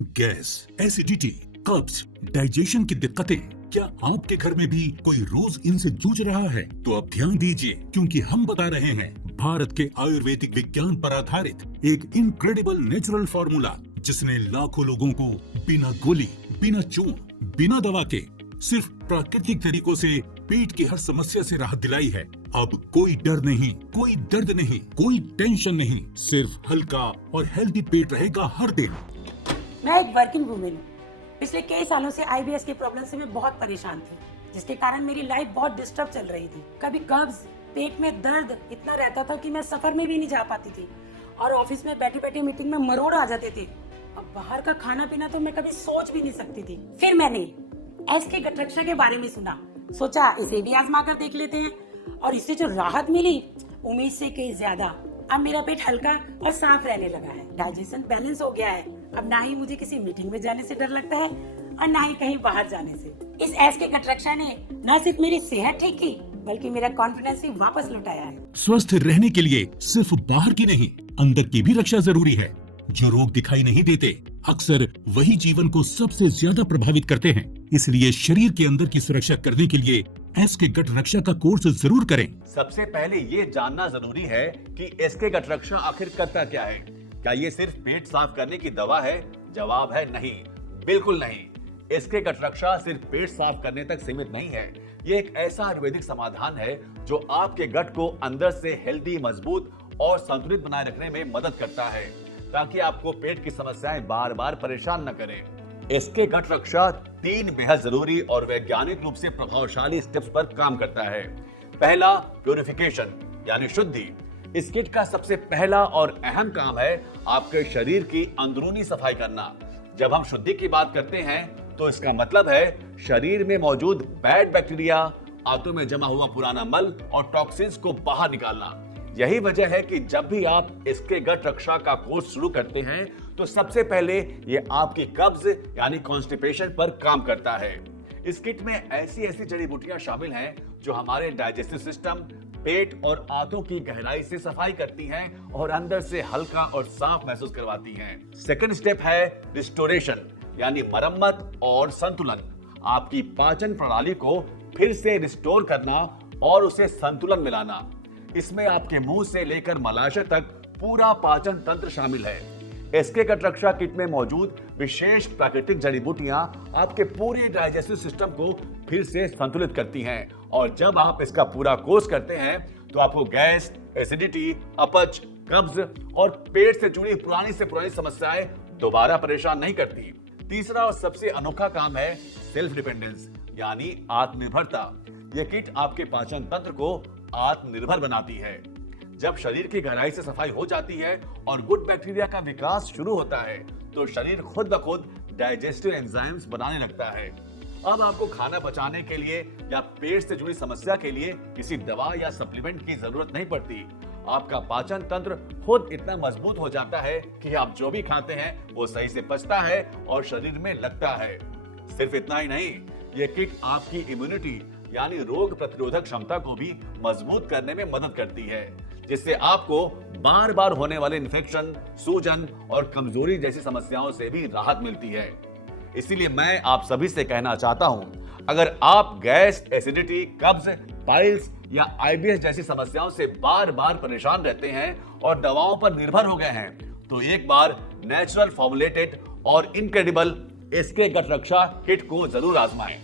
Gas, acidity, कब्ज, digestion की दिक्कतें, क्या आपके घर में भी कोई रोज इनसे जूझ रहा है? तो अब ध्यान दीजिए, क्योंकि हम बता रहे हैं भारत के आयुर्वेदिक विज्ञान पर आधारित एक इनक्रेडिबल नेचुरल फॉर्मूला, जिसने लाखों लोगों को बिना गोली, बिना चून, बिना दवा के सिर्फ प्राकृतिक तरीकों से पेट की हर समस्या से राहत दिलाई है। अब कोई डर नहीं, कोई दर्द नहीं, कोई टेंशन नहीं, सिर्फ हल्का और हेल्दी पेट रहेगा हर दिन। मैं एक वर्किंग वूमेन हूँ। पिछले कई सालों से आईबीएस की प्रॉब्लम से मैं बहुत परेशान थी, जिसके कारण मेरी लाइफ बहुत डिस्टर्ब चल रही थी। कभी कब्ज, पेट में दर्द इतना रहता था कि मैं सफर में भी नहीं जा पाती थी और ऑफिस में बैठे बैठे मीटिंग में मरोड़ आ जाते थे। अब बाहर का खाना पीना तो मैं कभी सोच भी नहीं सकती थी। फिर मैंने एसके गठरक्षा के बारे में सुना, सोचा इसे भी आजमा कर देख लेते हैं और इससे जो राहत मिली उम्मीद से कहीं ज्यादा। अब मेरा पेट हल्का और साफ रहने लगा है, डाइजेशन बैलेंस हो गया है। अब ना ही मुझे किसी मीटिंग में जाने से डर लगता है और ना ही कहीं बाहर जाने से। इस एसके गठरक्षा ने न सिर्फ मेरी सेहत ठीक की, बल्कि मेरा कॉन्फिडेंस भी वापस लौटाया है। स्वस्थ रहने के लिए सिर्फ बाहर की नहीं, अंदर की भी रक्षा जरूरी है। जो रोग दिखाई नहीं देते, अक्सर वही जीवन को सबसे ज्यादा प्रभावित करते हैं। इसलिए शरीर के अंदर की सुरक्षा करने के लिए एसके गठरक्षा का कोर्स जरूर करें। सबसे पहले ये जानना जरूरी है कि एसके गठरक्षा आखिर करता क्या है। क्या ये सिर्फ पेट साफ करने की दवा है? जवाब है नहीं, बिल्कुल नहीं। एसके गठरक्षा सिर्फ पेट साफ करने तक सीमित नहीं है। ये एक ऐसा आयुर्वेदिक समाधान है जो आपके गट को अंदर से हेल्दी, मजबूत और संतुलित बनाए रखने में मदद करता है, ताकि आपको पेट की समस्याएं बार बार परेशान न करें। एसके गठरक्षा 3 बेहद जरूरी और वैज्ञानिक रूप से प्रभावशाली स्टेप्स पर काम करता है। पहला, प्यूरिफिकेशन यानी शुद्धि। इस किट का सबसे पहला और अहम काम है आपके शरीर की अंदरूनी सफाई करना। जब हम शुद्धि की बात करते हैं तो इसका मतलब है शरीर में मौजूद बैड बैक्टीरिया, आंतों में जमा हुआ पुराना मल और टॉक्सिन्स को बाहर निकालना। यही वजह है कि जब भी आप इसके गठरक्षा का कोर्स शुरू करते हैं तो सबसे पहले ये आपकी कब्ज यानी कॉन्स्टिपेशन पर काम करता है। इस किट में ऐसी जड़ी बूटियां शामिल हैं जो हमारे डाइजेस्टिव सिस्टम, पेट और आंतों की गहराई से सफाई करती हैं और अंदर से हल्का और साफ महसूस करवाती हैं। सेकंड स्टेप है रिस्टोरेशन यानी मरम्मत और संतुलन। आपकी पाचन प्रणाली को फिर से रिस्टोर करना और उसे संतुलन में लाना। इसमें आपके मुंह से लेकर मलाशय तक पूरा पाचन तंत्र शामिल है। एसके गठरक्षा किट में मौजूद विशेष प्राकृतिक जड़ी बूटियां आपके पूरे डाइजेस्टिव सिस्टम को फिर से संतुलित करती हैं और जब आप इसका पूरा कोर्स करते हैं तो आपको गैस, एसिडिटी, अपच, कब्ज और पेट से जुड़ी पुरानी से पुरानी समस्याएं दोबारा परेशान नहीं करती। तीसरा और सबसे अनोखा काम है सेल्फ डिपेंडेंस यानी आत्मनिर्भरता। यह किट आपके पाचन तंत्र को आत्मनिर्भर बनाती है। जब शरीर की गहराई से सफाई हो जाती है और गुड बैक्टीरिया का विकास शुरू होता है तो शरीर खुद ब खुद डाइजेस्टिव एंजाइम्स बनाने लगता है। अब आपको खाना पचाने के लिए या पेट से जुड़ी समस्या के लिए किसी दवा या सप्लीमेंट की जरूरत नहीं पड़ती। आपका पाचन तंत्र खुद इतना मजबूत हो जाता है कि आप जो भी खाते हैं वो सही से पचता है और शरीर में लगता है। सिर्फ इतना ही नहीं, ये किट आपकी इम्यूनिटी यानी रोग प्रतिरोधक क्षमता को भी मजबूत करने में मदद करती है, जिससे आपको बार बार होने वाले इन्फेक्शन, सूजन और कमजोरी जैसी समस्याओं से भी राहत मिलती है। इसीलिए मैं आप सभी से कहना चाहता हूं, अगर आप गैस, एसिडिटी, कब्ज, पाइल्स या आईबीएस जैसी समस्याओं से बार बार परेशान रहते हैं और दवाओं पर निर्भर हो गए हैं, तो एक बार नेचुरल फॉर्मुलेटेड और इनक्रेडिबल एसके गठरक्षा किट को जरूर आजमाएं।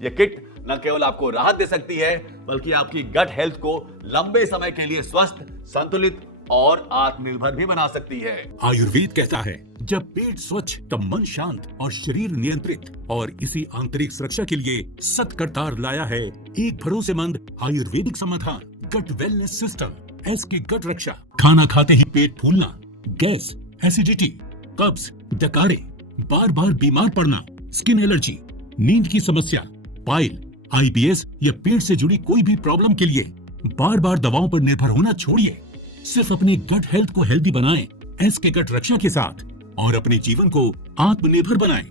यह किट न केवल आपको राहत दे सकती है, बल्कि आपकी गट हेल्थ को लंबे समय के लिए स्वस्थ, संतुलित और आत्मनिर्भर भी बना सकती है। आयुर्वेद कहता है, जब पेट स्वच्छ तब मन शांत और शरीर नियंत्रित। और इसी आंतरिक सुरक्षा के लिए सतकरतार लाया है एक भरोसेमंद आयुर्वेदिक समाधान, गट वेलनेस सिस्टम, एसके गठरक्षा। खाना खाते ही पेट फूलना, गैस, एसिडिटी, कब्ज, डकारे, बार बार बीमार पड़ना, स्किन एलर्जी, नींद की समस्या, पाइल, आईबीएस या पेट से जुड़ी कोई भी प्रॉब्लम के लिए बार बार दवाओं पर निर्भर होना छोड़िए। सिर्फ अपने गट हेल्थ को हेल्दी बनाएं एसके गठरक्षा के साथ और अपने जीवन को आत्मनिर्भर बनाएं।